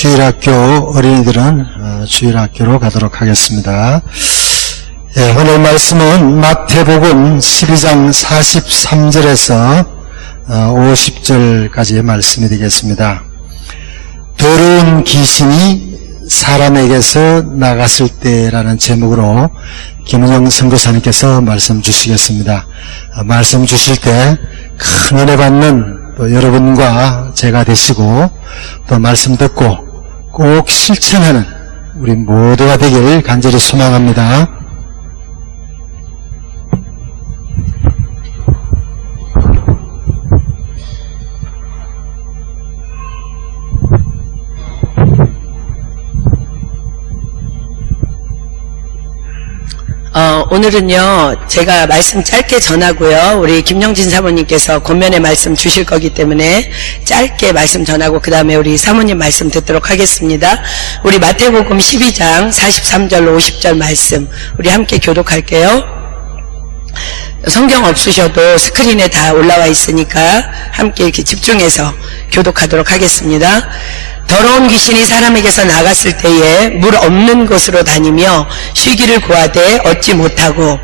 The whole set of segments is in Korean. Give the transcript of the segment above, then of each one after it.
주일학교 어린이들은 주일학교로 가도록 하겠습니다. 예, 오늘 말씀은 마태복음 12장 43절에서 50절까지의 말씀이 되겠습니다. 더러운 귀신이 사람에게서 나갔을 때라는 제목으로 김은영 선교사님께서 말씀 주시겠습니다. 말씀 주실 때 큰 은혜 받는 또 여러분과 제가 되시고 또 말씀 듣고 꼭 실천하는 우리 모두가 되길 간절히 소망합니다. 오늘은요, 제가 말씀 짧게 전하고요, 우리 김영진 사모님께서 권면의 말씀 주실 거기 때문에 짧게 말씀 전하고 그 다음에 우리 사모님 말씀 듣도록 하겠습니다. 우리 마태복음 12장 43절 50절 말씀 우리 함께 교독할게요. 성경 없으셔도 스크린에 다 올라와 있으니까 함께 이렇게 집중해서 교독하도록 하겠습니다. 더러운 귀신이 사람에게서 나갔을 때에 물 없는 곳으로 다니며 쉬기를 구하되 얻지 못하고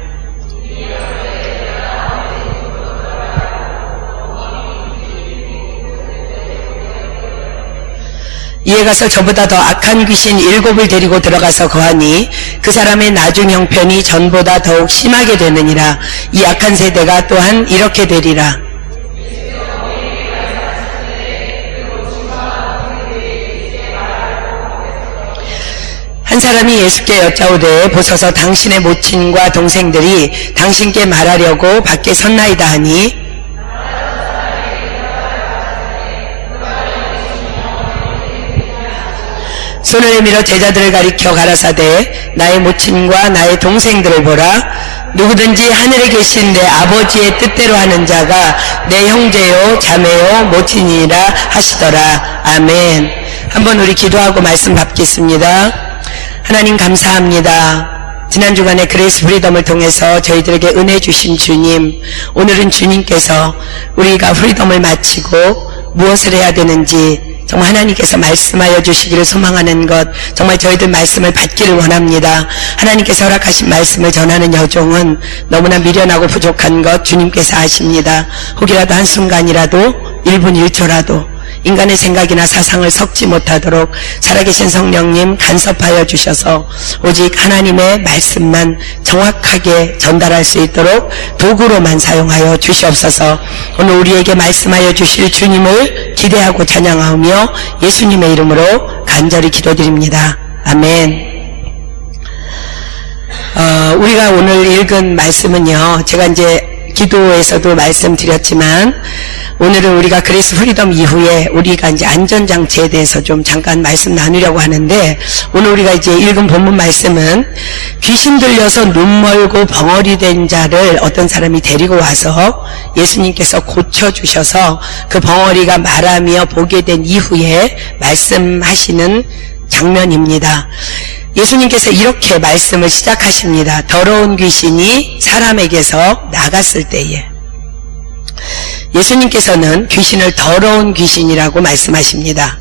이에 가서 저보다 더 악한 귀신 7을 데리고 들어가서 거하니 그 사람의 나중 형편이 전보다 더욱 심하게 되느니라. 이 악한 세대가 또한 이렇게 되리라. 한 사람이 예수께 여짜오되 보소서 당신의 모친과 동생들이 당신께 말하려고 밖에 섰나이다 하니 손을 내밀어 제자들을 가리켜 가라사대 나의 모친과 나의 동생들을 보라. 누구든지 하늘에 계신 내 아버지의 뜻대로 하는 자가 내 형제요 자매요 모친이라 하시더라. 아멘. 한번 우리 기도하고 말씀 받겠습니다. 하나님 감사합니다. 지난 주간에 그레이스 프리덤을 통해서 저희들에게 은혜 주신 주님, 오늘은 주님께서 우리가 프리덤을 마치고 무엇을 해야 되는지 정말 하나님께서 말씀하여 주시기를 소망하는 것, 정말 저희들 말씀을 받기를 원합니다. 하나님께서 허락하신 말씀을 전하는 여종은 너무나 미련하고 부족한 것 주님께서 아십니다. 혹이라도 한순간이라도 1분 1초라도 인간의 생각이나 사상을 섞지 못하도록 살아계신 성령님 간섭하여 주셔서 오직 하나님의 말씀만 정확하게 전달할 수 있도록 도구로만 사용하여 주시옵소서. 오늘 우리에게 말씀하여 주실 주님을 기대하고 찬양하며 예수님의 이름으로 간절히 기도드립니다. 아멘. 우리가 오늘 읽은 말씀은요, 제가 이제 기도에서도 말씀드렸지만 오늘은 우리가 그레이스 프리덤 이후에 우리가 이제 안전장치에 대해서 좀 잠깐 말씀 나누려고 하는데, 오늘 우리가 이제 읽은 본문 말씀은 귀신 들려서 눈 멀고 벙어리 된 자를 어떤 사람이 데리고 와서 예수님께서 고쳐주셔서 그 벙어리가 말하며 보게 된 이후에 말씀하시는 장면입니다. 예수님께서 이렇게 말씀을 시작하십니다. 더러운 귀신이 사람에게서 나갔을 때에 예수님께서는 귀신을 더러운 귀신이라고 말씀하십니다.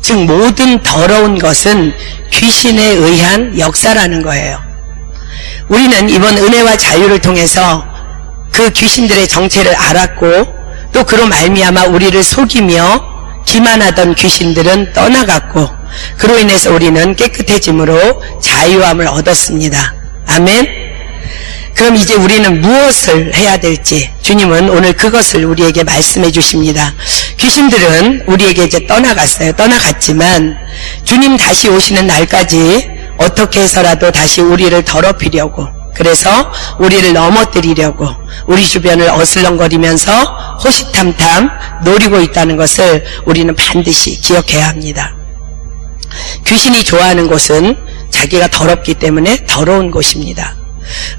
즉 모든 더러운 것은 귀신에 의한 역사라는 거예요. 우리는 이번 은혜와 자유를 통해서 그 귀신들의 정체를 알았고 또 그로 말미암아 우리를 속이며 기만하던 귀신들은 떠나갔고 그로 인해서 우리는 깨끗해짐으로 자유함을 얻었습니다. 아멘. 그럼 이제 우리는 무엇을 해야 될지 주님은 오늘 그것을 우리에게 말씀해 주십니다. 귀신들은 우리에게 이제 떠나갔어요. 떠나갔지만 주님 다시 오시는 날까지 어떻게 해서라도 다시 우리를 더럽히려고, 그래서 우리를 넘어뜨리려고 우리 주변을 어슬렁거리면서 호시탐탐 노리고 있다는 것을 우리는 반드시 기억해야 합니다. 귀신이 좋아하는 곳은 자기가 더럽기 때문에 더러운 곳입니다.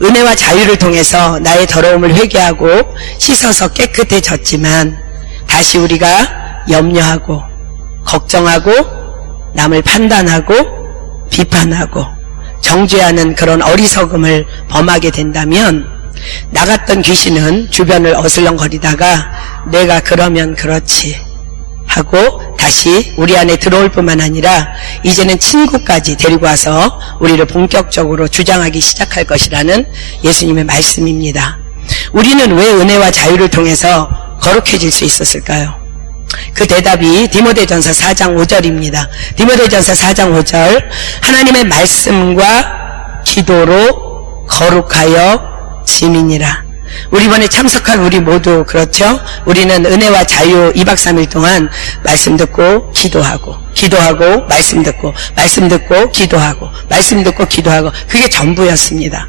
은혜와 자유를 통해서 나의 더러움을 회개하고 씻어서 깨끗해졌지만 다시 우리가 염려하고 걱정하고 남을 판단하고 비판하고 정죄하는 그런 어리석음을 범하게 된다면 나갔던 귀신은 주변을 어슬렁거리다가 내가 그러면 그렇지 하고 다시 우리 안에 들어올 뿐만 아니라 이제는 친구까지 데리고 와서 우리를 본격적으로 주장하기 시작할 것이라는 예수님의 말씀입니다. 우리는 왜 은혜와 자유를 통해서 거룩해질 수 있었을까요? 그 대답이 디모데전서 4장 5절입니다. 디모데전서 4장 5절, 하나님의 말씀과 기도로 거룩하여 짐이니라. 우리 이번에 참석한 우리 모두 그렇죠? 우리는 은혜와 자유 2박 3일 동안 말씀 듣고 기도하고 말씀 듣고 기도하고 말씀 듣고 기도하고, 그게 전부였습니다.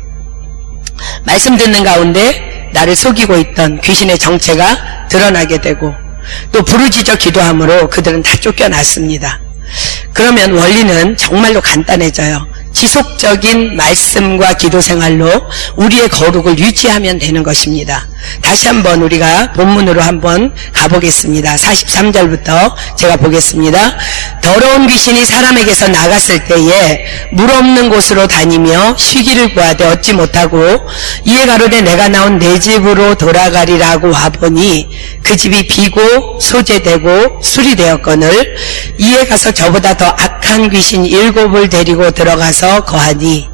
말씀 듣는 가운데 나를 속이고 있던 귀신의 정체가 드러나게 되고, 또 부르짖어 기도함으로 그들은 다 쫓겨났습니다. 그러면 원리는 정말로 간단해져요. 지속적인 말씀과 기도 생활로 우리의 거룩을 유지하면 되는 것입니다. 다시 한번 우리가 본문으로 한번 가보겠습니다. 43절부터 제가 보겠습니다. 더러운 귀신이 사람에게서 나갔을 때에 물 없는 곳으로 다니며 쉬기를 구하되 얻지 못하고 이에 가로되 내가 나온 내 집으로 돌아가리라고 와보니 그 집이 비고 소재되고 수리되었거늘 이에 가서 저보다 더 악한 귀신 7을 데리고 들어가서 거하니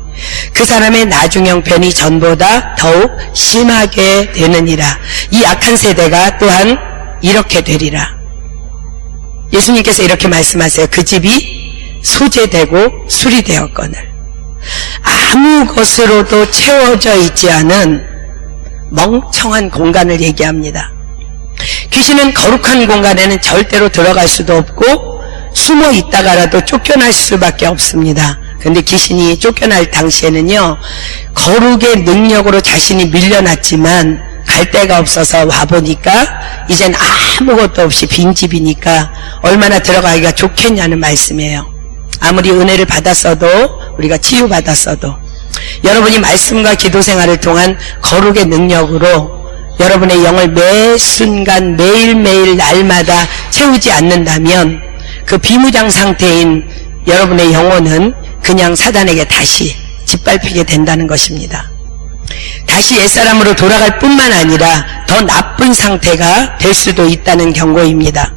그 사람의 나중 형편이 전보다 더욱 심하게 되느니라. 이 악한 세대가 또한 이렇게 되리라. 예수님께서 이렇게 말씀하세요. 그 집이 소재되고 수리되었거늘 아무 것으로도 채워져 있지 않은 멍청한 공간을 얘기합니다. 귀신은 거룩한 공간에는 절대로 들어갈 수도 없고 숨어 있다가라도 쫓겨날 수밖에 없습니다. 근데 귀신이 쫓겨날 당시에는요, 거룩의 능력으로 자신이 밀려났지만 갈 데가 없어서 와보니까 이젠 아무것도 없이 빈집이니까 얼마나 들어가기가 좋겠냐는 말씀이에요. 아무리 은혜를 받았어도, 우리가 치유받았어도 여러분이 말씀과 기도 생활을 통한 거룩의 능력으로 여러분의 영을 매 순간 매일매일 날마다 채우지 않는다면 그 비무장 상태인 여러분의 영혼은 그냥 사단에게 다시 짓밟히게 된다는 것입니다. 다시 옛사람으로 돌아갈 뿐만 아니라 더 나쁜 상태가 될 수도 있다는 경고입니다.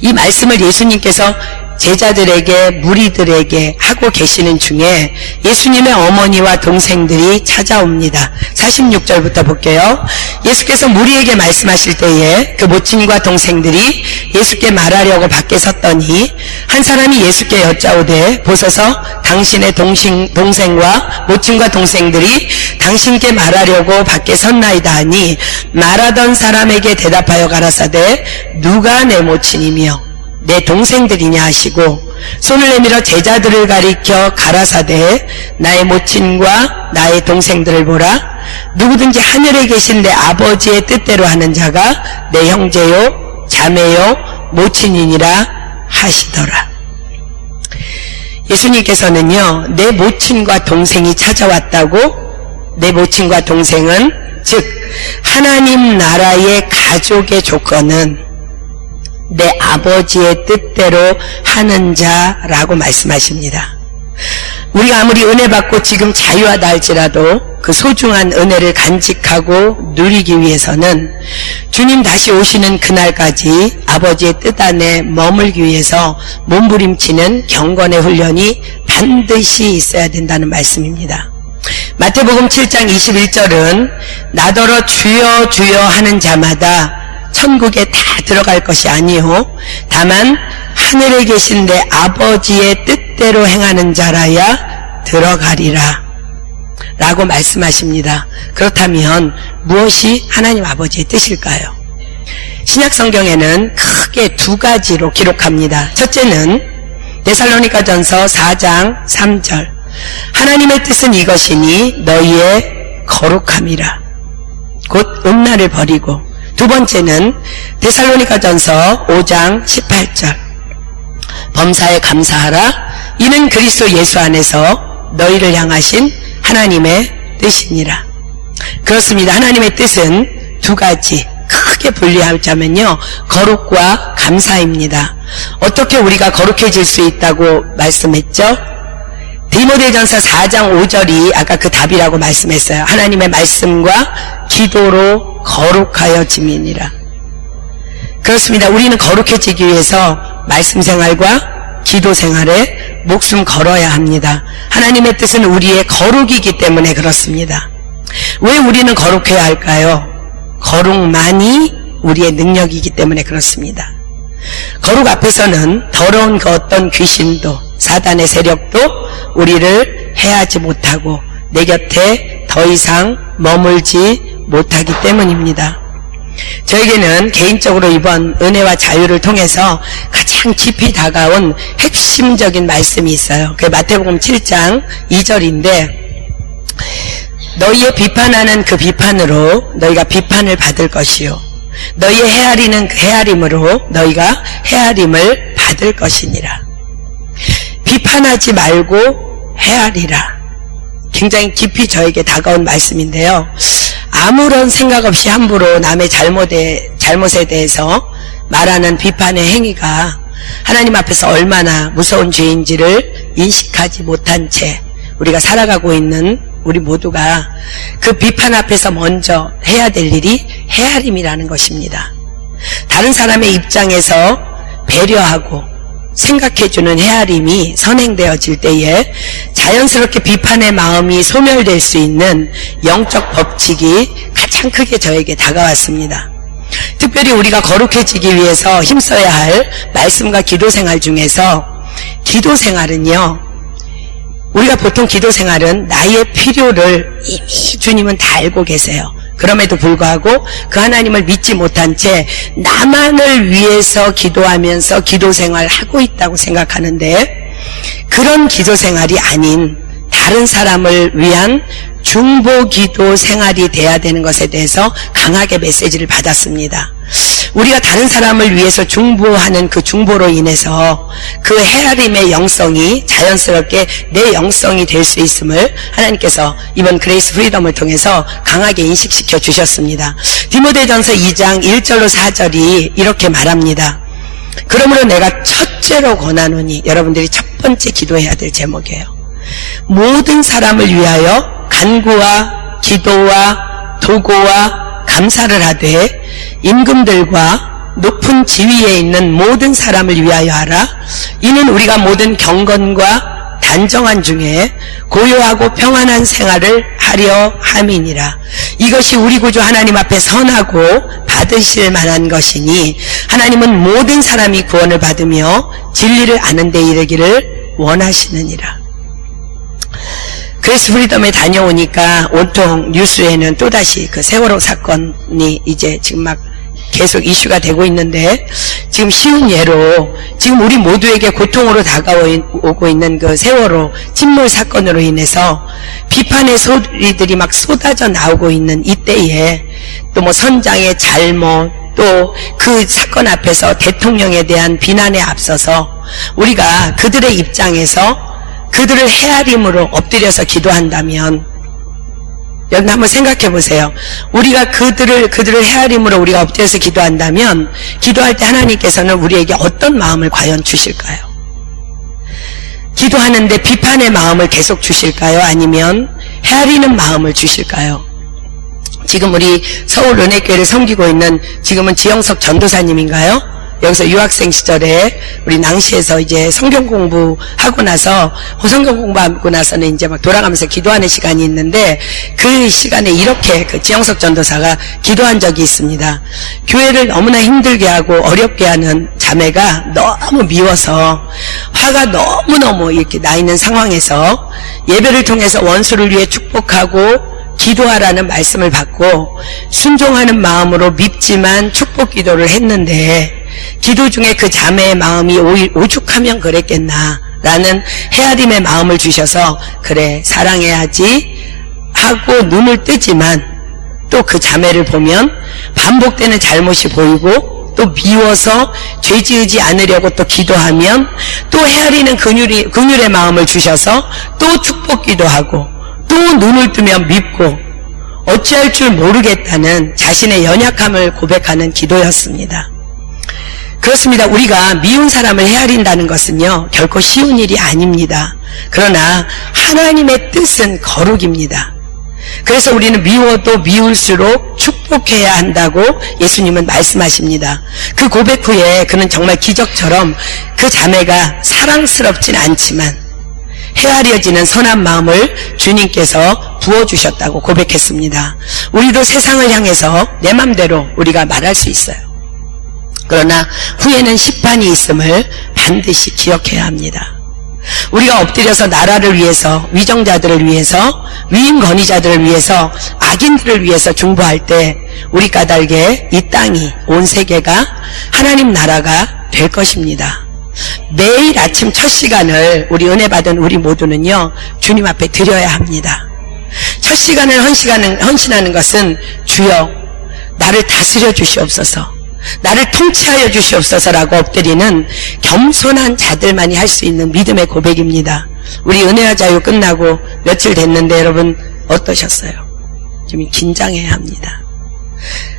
이 말씀을 예수님께서 제자들에게, 무리들에게 하고 계시는 중에 예수님의 어머니와 동생들이 찾아옵니다. 46절부터 볼게요. 예수께서 무리에게 말씀하실 때에 그 모친과 동생들이 예수께 말하려고 밖에 섰더니 한 사람이 예수께 여짜오되 보소서 당신의 동생과 모친과 동생들이 당신께 말하려고 밖에 섰나이다 하니 말하던 사람에게 대답하여 가라사대 누가 내 모친이며 내 동생들이냐 하시고 손을 내밀어 제자들을 가리켜 가라사대 나의 모친과 나의 동생들을 보라. 누구든지 하늘에 계신 내 아버지의 뜻대로 하는 자가 내 형제요 자매요 모친이니라 하시더라. 예수님께서는요, 내 모친과 동생이 찾아왔다고, 내 모친과 동생은 즉 하나님 나라의 가족의 조건은 내 아버지의 뜻대로 하는 자라고 말씀하십니다. 우리가 아무리 은혜 받고 지금 자유하다 할지라도 그 소중한 은혜를 간직하고 누리기 위해서는 주님 다시 오시는 그날까지 아버지의 뜻 안에 머물기 위해서 몸부림치는 경건의 훈련이 반드시 있어야 된다는 말씀입니다. 마태복음 7장 21절은 나더러 주여 주여 하는 자마다 천국에 다 들어갈 것이 아니요 다만 하늘에 계신 내 아버지의 뜻대로 행하는 자라야 들어가리라 라고 말씀하십니다. 그렇다면 무엇이 하나님 아버지의 뜻일까요? 신약성경에는 크게 두 가지로 기록합니다. 첫째는 데살로니가전서 4장 3절 하나님의 뜻은 이것이니 너희의 거룩함이라 곧 음란을 버리고, 두 번째는 데살로니가전서 5장 18절 범사에 감사하라 이는 그리스도 예수 안에서 너희를 향하신 하나님의 뜻이니라. 그렇습니다. 하나님의 뜻은 두 가지 크게 분리하자면요, 거룩과 감사입니다. 어떻게 우리가 거룩해질 수 있다고 말씀했죠? 디모데전서 4장 5절이 아까 그 답이라고 말씀했어요. 하나님의 말씀과 기도로 거룩하여 짐이니라. 그렇습니다. 우리는 거룩해지기 위해서 말씀 생활과 기도 생활에 목숨 걸어야 합니다. 하나님의 뜻은 우리의 거룩이기 때문에 그렇습니다. 왜 우리는 거룩해야 할까요? 거룩만이 우리의 능력이기 때문에 그렇습니다. 거룩 앞에서는 더러운 그 어떤 귀신도 사단의 세력도 우리를 해하지 못하고 내 곁에 더 이상 머물지 못하기 때문입니다. 저에게는 개인적으로 이번 은혜와 자유를 통해서 가장 깊이 다가온 핵심적인 말씀이 있어요. 그게 마태복음 7장 2절인데 너희의 비판하는 그 비판으로 너희가 비판을 받을 것이요 너희의 헤아리는 그 헤아림으로 너희가 헤아림을 받을 것이니라. 비판하지 말고 헤아리라. 굉장히 깊이 저에게 다가온 말씀인데요. 아무런 생각 없이 함부로 남의 잘못에 대해서 말하는 비판의 행위가 하나님 앞에서 얼마나 무서운 죄인지를 인식하지 못한 채 우리가 살아가고 있는 우리 모두가 그 비판 앞에서 먼저 해야 될 일이 헤아림이라는 것입니다. 다른 사람의 입장에서 배려하고 생각해주는 헤아림이 선행되어질 때에 자연스럽게 비판의 마음이 소멸될 수 있는 영적 법칙이 가장 크게 저에게 다가왔습니다. 특별히 우리가 거룩해지기 위해서 힘써야 할 말씀과 기도 생활 중에서 기도 생활은요, 우리가 보통 기도 생활은 나의 필요를 이미 주님은 다 알고 계세요. 그럼에도 불구하고 그 하나님을 믿지 못한 채 나만을 위해서 기도하면서 기도 생활을 하고 있다고 생각하는데 그런 기도 생활이 아닌 다른 사람을 위한 중보 기도 생활이 돼야 되는 것에 대해서 강하게 메시지를 받았습니다. 우리가 다른 사람을 위해서 중보하는 그 중보로 인해서 그 헤아림의 영성이 자연스럽게 내 영성이 될 수 있음을 하나님께서 이번 그레이스 프리덤을 통해서 강하게 인식시켜 주셨습니다. 디모데전서 2장 1절로 4절이 이렇게 말합니다. 그러므로 내가 첫째로 권하노니, 여러분들이 첫 번째 기도해야 될 제목이에요. 모든 사람을 위하여 간구와 기도와 도고와 감사를 하되 임금들과 높은 지위에 있는 모든 사람을 위하여 하라. 이는 우리가 모든 경건과 단정한 중에 고요하고 평안한 생활을 하려 함이니라. 이것이 우리 구주 하나님 앞에 선하고 받으실 만한 것이니 하나님은 모든 사람이 구원을 받으며 진리를 아는 데 이르기를 원하시느니라. 그레이스 프리덤에 다녀오니까 온통 뉴스에는 또다시 그 세월호 사건이 이제 지금 막 계속 이슈가 되고 있는데, 지금 쉬운 예로 지금 우리 모두에게 고통으로 다가오고 있는 그 세월호 침몰 사건으로 인해서 비판의 소리들이 막 쏟아져 나오고 있는 이때에 또 뭐 선장의 잘못, 또 그 사건 앞에서 대통령에 대한 비난에 앞서서 우리가 그들의 입장에서 그들을 헤아림으로 엎드려서 기도한다면, 여러분 한번 생각해 보세요. 우리가 그들을 헤아림으로 우리가 엎드려서 기도한다면, 기도할 때 하나님께서는 우리에게 어떤 마음을 과연 주실까요? 기도하는데 비판의 마음을 계속 주실까요? 아니면 헤아리는 마음을 주실까요? 지금 우리 서울 은혜교회를 섬기고 있는, 지금은 지영석 전도사님인가요? 여기서 유학생 시절에 우리 낭시에서 이제 성경 공부하고 나서, 성경 공부하고 나서는 이제 막 돌아가면서 기도하는 시간이 있는데, 그 시간에 이렇게 그 지영석 전도사가 기도한 적이 있습니다. 교회를 너무나 힘들게 하고 어렵게 하는 자매가 너무 미워서 화가 너무너무 이렇게 나 있는 상황에서 예배를 통해서 원수를 위해 축복하고 기도하라는 말씀을 받고 순종하는 마음으로 밉지만 축복 기도를 했는데, 기도 중에 그 자매의 마음이 오죽하면 그랬겠나 라는 헤아림의 마음을 주셔서, 그래 사랑해야지 하고 눈을 뜨지만 또 그 자매를 보면 반복되는 잘못이 보이고, 또 미워서 죄 지으지 않으려고 또 기도하면 또 헤아리는 긍휼의 마음을 주셔서 또 축복 기도하고, 또 눈을 뜨면 밉고, 어찌할 줄 모르겠다는 자신의 연약함을 고백하는 기도였습니다. 그렇습니다. 우리가 미운 사람을 헤아린다는 것은요, 결코 쉬운 일이 아닙니다. 그러나 하나님의 뜻은 거룩입니다. 그래서 우리는 미워도 미울수록 축복해야 한다고 예수님은 말씀하십니다. 그 고백 후에 그는 정말 기적처럼 그 자매가 사랑스럽진 않지만 헤아려지는 선한 마음을 주님께서 부어주셨다고 고백했습니다. 우리도 세상을 향해서 내 맘대로 우리가 말할 수 있어요. 그러나 후에는 심판이 있음을 반드시 기억해야 합니다. 우리가 엎드려서 나라를 위해서, 위정자들을 위해서, 위임 건의자들을 위해서, 악인들을 위해서 중보할 때 우리 까닭에 이 땅이, 온 세계가 하나님 나라가 될 것입니다. 매일 아침 첫 시간을 우리 은혜 받은 우리 모두는요, 주님 앞에 드려야 합니다. 첫 시간을 헌신하는 것은 주여 나를 다스려 주시옵소서, 나를 통치하여 주시옵소서라고 엎드리는 겸손한 자들만이 할 수 있는 믿음의 고백입니다. 우리 은혜와 자유 끝나고 며칠 됐는데 여러분 어떠셨어요? 좀 긴장해야 합니다.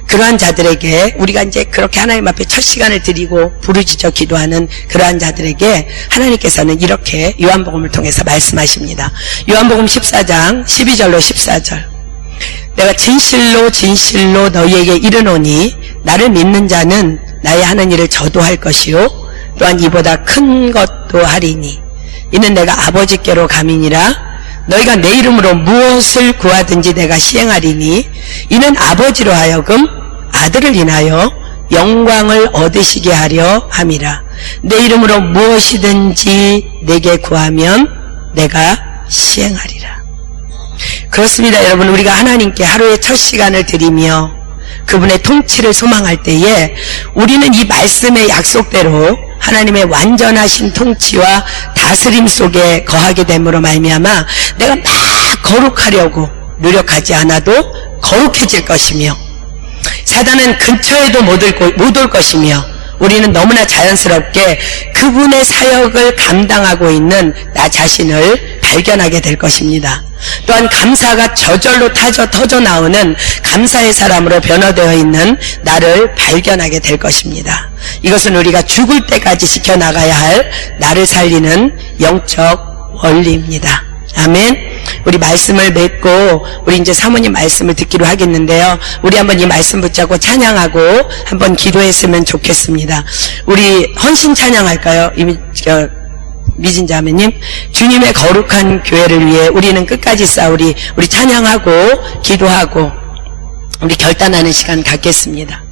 그러한 자들에게 우리가 이제 그렇게 하나님 앞에 첫 시간을 드리고 부르짖어 기도하는 그러한 자들에게 하나님께서는 이렇게 요한복음을 통해서 말씀하십니다. 요한복음 14장 12절로 14절. 내가 진실로 진실로 너희에게 이르노니 나를 믿는 자는 나의 하는 일을 저도 할 것이요 또한 이보다 큰 것도 하리니 이는 내가 아버지께로 감이니라. 너희가 내 이름으로 무엇을 구하든지 내가 시행하리니 이는 아버지로 하여금 아들을 인하여 영광을 얻으시게 하려 함이라. 내 이름으로 무엇이든지 내게 구하면 내가 시행하리라. 그렇습니다. 여러분, 우리가 하나님께 하루의 첫 시간을 드리며 그분의 통치를 소망할 때에 우리는 이 말씀의 약속대로 하나님의 완전하신 통치와 다스림 속에 거하게 됨으로 말미암아 내가 막 거룩하려고 노력하지 않아도 거룩해질 것이며 사단은 근처에도 못 올 것이며 우리는 너무나 자연스럽게 그분의 사역을 감당하고 있는 나 자신을 발견하게 될 것입니다. 또한 감사가 저절로 터져 나오는 감사의 사람으로 변화되어 있는 나를 발견하게 될 것입니다. 이것은 우리가 죽을 때까지 지켜나가야 할 나를 살리는 영적 원리입니다. 아멘. 우리 말씀을 맺고 우리 이제 사모님 말씀을 듣기로 하겠는데요. 우리 한번 이 말씀 붙잡고 찬양하고 한번 기도했으면 좋겠습니다. 우리 헌신 찬양할까요? 미진 자매님, 주님의 거룩한 교회를 위해 우리는 끝까지 싸우리. 우리 찬양하고 기도하고 우리 결단하는 시간 갖겠습니다.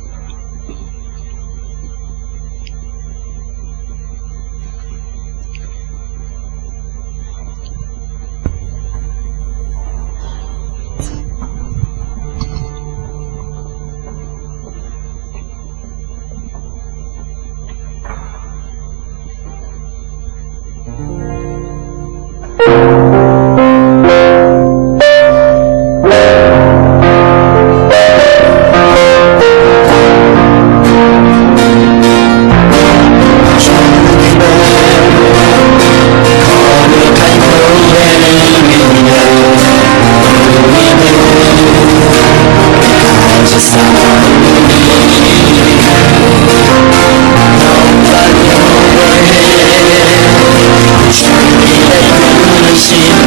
신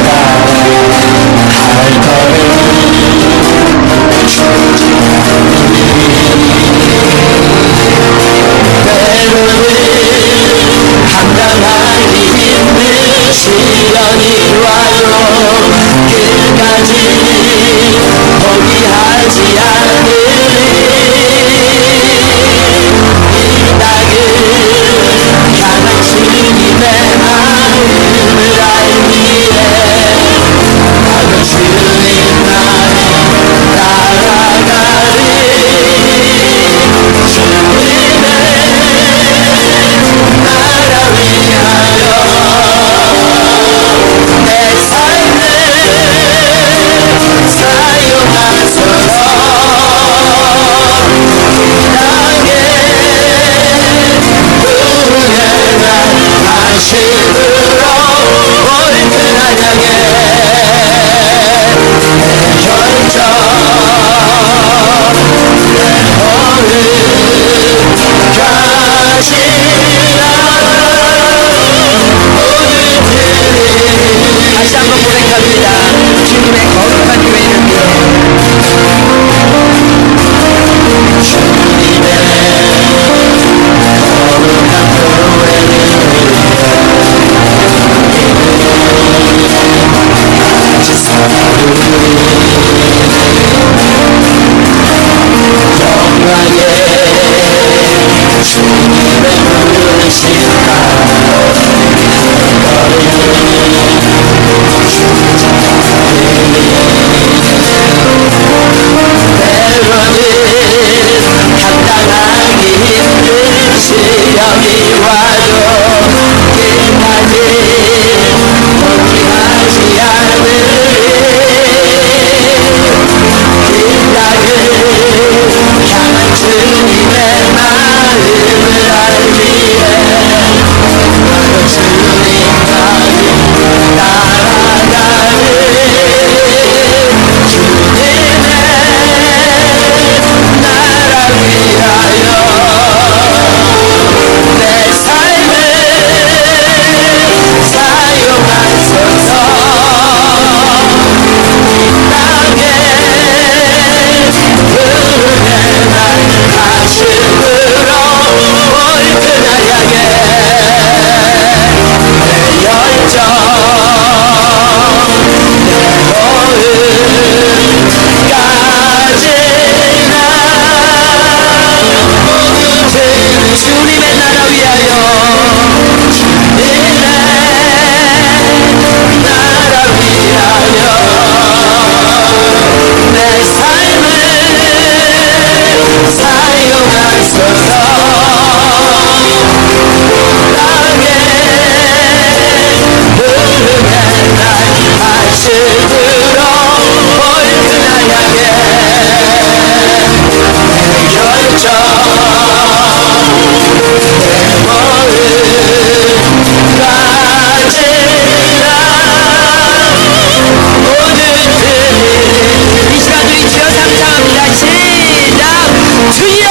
당당하기 힘든 시련이 와도 끝까지 포기하지 않으리 길가를 향한 주님의 마음을 알기에 나도 주님까지 따라가리 주님의 나라 위하여 내 삶을 사용하소서 이 땅에 흐르게 날 가슴으로 올 그날 향해 내 열정 내 모음까지나 주님의 나라 위하여 주님의 나라 위하여 내 삶을 사용하소서 땅에 흐르게 날 가슴으로 올 그날 향해 내 열정 내 모음까지나 모든 들 이 시간 우리 주여 감사합니다. 시작 주여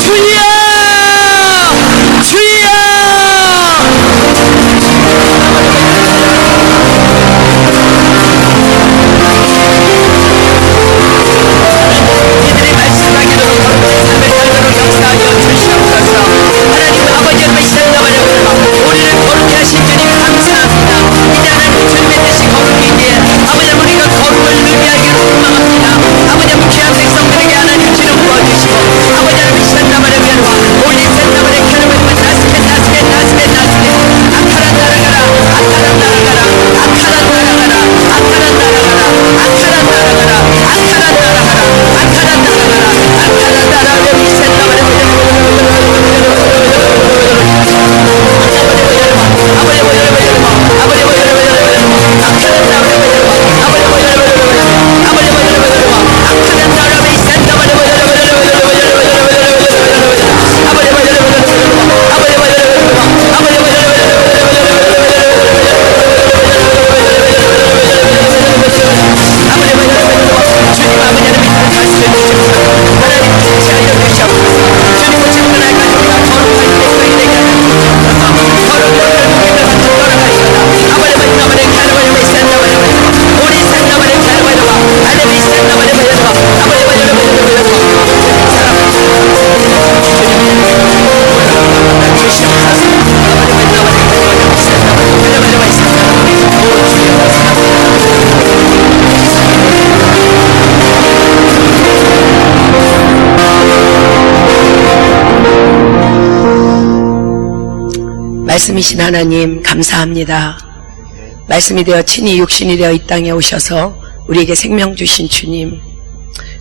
주여 주여 이들이 말씀하기로 거룩한 삶을 살도록 역사하여 주시옵소서. 하나님 아버지 여러분 시작하려고 우리를 거룩해 하신 주님 감사합니다. 이제 하나님 주님의 뜻이 거룩이기에 아버지 우리가 거룩을 의미하기로 소망합니다. 아버지 귀한 백성들에게 하나님 주름 부어주시고 아버지 하나님 시작하려고 올린 생나무의 캐러멜만 나스게 아카란 날아가라 아카란 날아가라 아카란 날아가라 아카란 날아가라 아카란 날아가라 아카란 날아가라 아카란 날아가라 아카란 날아가라 말씀이신 하나님 감사합니다. 말씀이 되어 친히 육신이 되어 이 땅에 오셔서 우리에게 생명 주신 주님,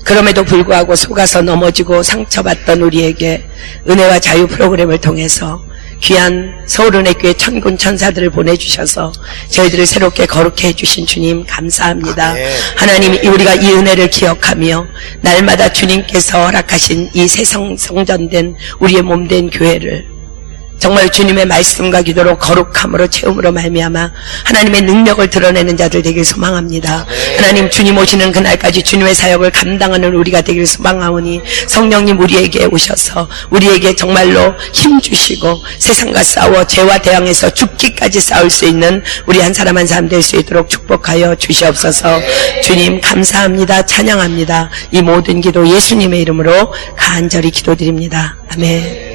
그럼에도 불구하고 속아서 넘어지고 상처받던 우리에게 은혜와 자유 프로그램을 통해서 귀한 서울은혜교회 천군 천사들을 보내주셔서 저희들을 새롭게 거룩해 해주신 주님 감사합니다. 하나님 우리가 이 은혜를 기억하며 날마다 주님께서 허락하신 이 새 성전된 우리의 몸된 교회를 정말 주님의 말씀과 기도로 거룩함으로 채움으로 말미암아 하나님의 능력을 드러내는 자들 되길 소망합니다. 하나님 주님 오시는 그날까지 주님의 사역을 감당하는 우리가 되길 소망하오니 성령님 우리에게 오셔서 우리에게 정말로 힘 주시고 세상과 싸워 죄와 대항해서 죽기까지 싸울 수 있는 우리 한 사람 한 사람 될 수 있도록 축복하여 주시옵소서. 주님 감사합니다. 찬양합니다. 이 모든 기도 예수님의 이름으로 간절히 기도드립니다. 아멘.